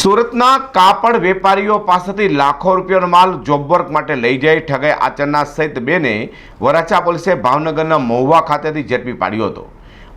સુરતના કાપડ વેપારીઓ પાસેથી લાખો રૂપિયાનો માલ જોબ વર્ક માટે લઈ જઈ ઠગાઈ આચરનાર સહિત બેને વરાછા પોલીસે ભાવનગરના મહુવા ખાતેથી ઝડપી પાડ્યો હતો।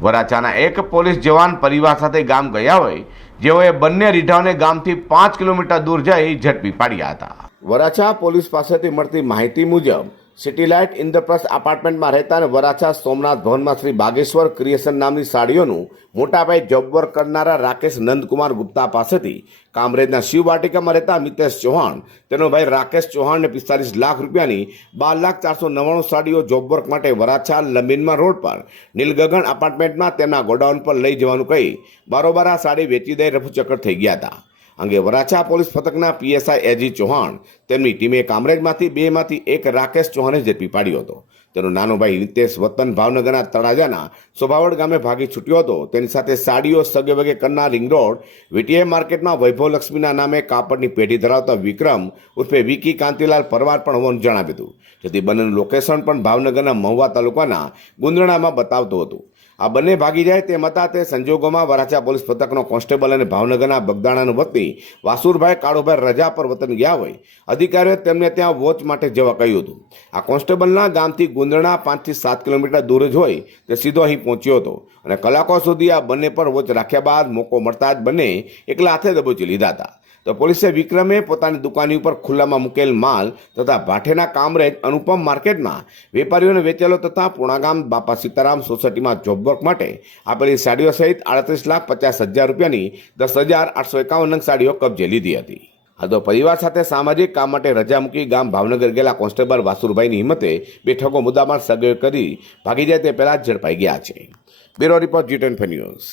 વરાછાના એક પોલીસ જવાન પરિવાર સાથે ગામ ગયા હોય, જેઓએ બંને રીઢાઓને ગામથી 5 કિલોમીટર દૂર જઈ ઝડપી પાડ્યા હતા। વરાછા પોલીસ પાસેથી મળતી માહિતી મુજબ સિટીલાઇટ ઇન્દ્રપ્રસ્થ એપાર્ટમેન્ટમાં રહેતા અને વરાછા સોમનાથ ભવનમાં શ્રી બાગેશ્વર ક્રિએશન નામની સાડીઓનું મોટાભાઈ જોબ વર્ક કરનારા રાકેશ નંદકુમાર ગુપ્તા પાસેથી કામરેજના શિવ વાટિકામાં રહેતા મિતેશ ચૌહાણ, તેનો ભાઈ રાકેશ ચૌહાણને 45 લાખ રૂપિયાની 12,499 સાડીઓ જોબ વર્ક માટે વરાછા લંબીનમાં રોડ પર નીલગગન એપાર્ટમેન્ટમાં તેમના ગોડાઉન પર લઈ જવાનું કહી બારોબાર આ સાડી વેચી દઈ રફુચક્કર થઈ ગયા હતા। અંગે વરાછા પોલીસ પથકના પીએસઆઈ એજી ચૌહાણ તેમની ટીમે કામરેજમાંથી 2માંથી 1 રાકેશ ચૌહાણે ઝડપી પાડ્યો હતો। તેનો નાનો ભાઈ નિતેશ વતન ભાવનગરના તળાજાના સોભાવડ ગામે ભાગી છૂટ્યો હતો। તેની સાથે સાડીઓ સગે વગે કરનાર રિંગ રોડ વીટીઆઈ માર્કેટમાં વૈભવલક્ષ્મીના નામે કાપડની પેઢી ધરાવતા વિક્રમ ઉર્ફે વિકી કાંતિલાલ પરવાર પણ હોવાનું જણાવ્યું હતું, જેથી બંનેનું લોકેશન પણ ભાવનગરના મહુવા તાલુકાના ગુંદરણામાં બતાવતું હતું। આ બંને ભાગી જાય તેમ હતા તે સંજોગોમાં વરાછા પોલીસ પથકનો કોન્સ્ટેબલ અને ભાવનગરના બગદાણાનું વતની વાસુરભાઈ કાળુભાઈ રજા પર વતન ગયા હોય અધિકારીઓએ તેમને ત્યાં વોચ માટે જવા કહ્યું હતું। આ કોન્સ્ટેબલના ગામથી ગુંદરણા 5 થી 7 કિલોમીટર દૂર જ હોય તે સીધો અહીં પહોંચ્યો હતો અને કલાકો સુધી આ બંને પર વોચ રાખ્યા બાદ મોકો મળતા જ બંને એકલા હાથે દબોચી લીધા હતા। તો પોલીસે વિક્રમે પોતાની દુકાની ઉપર ખુલ્લામાં મૂકેલ માલ તથા ભાઠેના કામરેજ અનુપમ માર્કેટમાં વેપારીઓને વેચેલો તથા પૂર્ણાગામ બાપા સીતારામ સોસાયટીમાં જોબ વર્ક માટે આપેલી સાડીઓ સહિત 38,50,000 રૂપિયાની 10,851 નંગ સાડીઓ કબજે લીધી હતી। હાલ તો પરિવાર સાથે સામાજિક કામ માટે રજા મૂકી ગામ ભાવનગર ગયેલા કોન્સ્ટેબલ વાસુરભાઈની હિંમતે બે ઠગો મુદ્દામાલ સગવડ કરી ભાગી જાય તે પહેલા જ ઝડપાઈ ગયા છે। Bureau report G10 news.